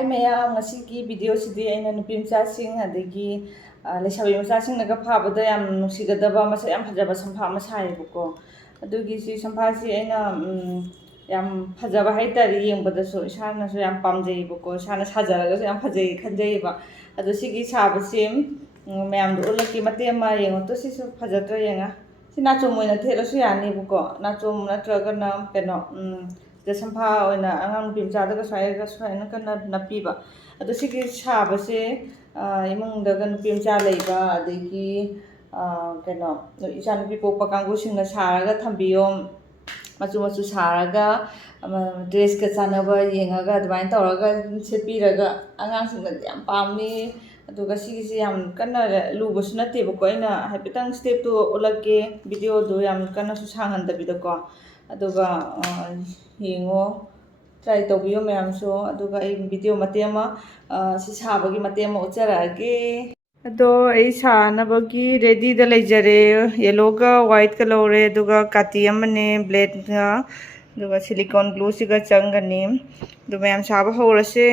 Hi mayam, ngasi video sidi aina nupi mchasing adagi lesabi mchasing naga phabada yam nusigadaba masa yam phajaba sampha ama saibuko adugi si sampha si aina yam phajaba haitari yengbadasu isana su yam pamjaibuko isana sajaraga su yam phajai khanjaiba adu sigi sabasi mayam du ulaki matema yengo to sisu phajatra yenga sina chomoina thelasu yani buko na chom natraga na keno the sampha oina angang pimchadaga swaiga swaina kana napiba adu sigi sabase imung daga pimcha leiba adegi keno icha nupi pokpa kanggu singna saraga thambiyo machu machu saraga dress ka chanaba yengaga adwain tawraga sepiraga angang singna yam pamni aduga sigi yam kana lubasu nateba ko aina haipetang step to ulake video do yam kana su sanghandabida ko aduga yengo try tawbiyo mayam so aduga ai video matema si sabagi matema ucharage ado ai sanabagi ready da leijare yellow ga white ka lore aduga kati amane blade ga aduga silicone glue siga changani du mayam saba horase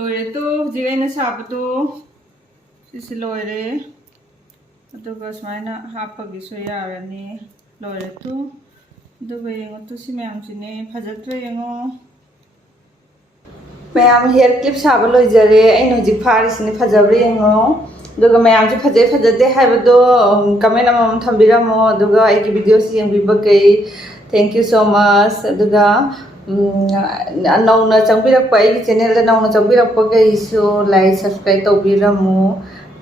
लोरे तो हजिक अना साबदो सिसे लोरे अदुगा सुमाइना हापगिसु यारनी लोरे तो अदुगा येंगो तो सि मयामसिने फजत्रे येंगो ma'am hair clip साब लोइजरे अन हजिक फारिसिने फजब्रे येंगो अदुगा ma'am से फजे फजदे हाइबदो कमेंट अमम थंबिरमो अदुगा आइगी वीडियो से येंबिबगै थैंक यू सो मच अदुगा नौना चंबिरकपा आइगी चैनल दा नौना चंबिरकपगैसु लाइक सब्सक्राइब तौबिरमो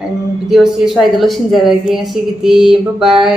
वीडियो से स्वाइदा लोसिनजरगे ngasiगidi बाय बाय।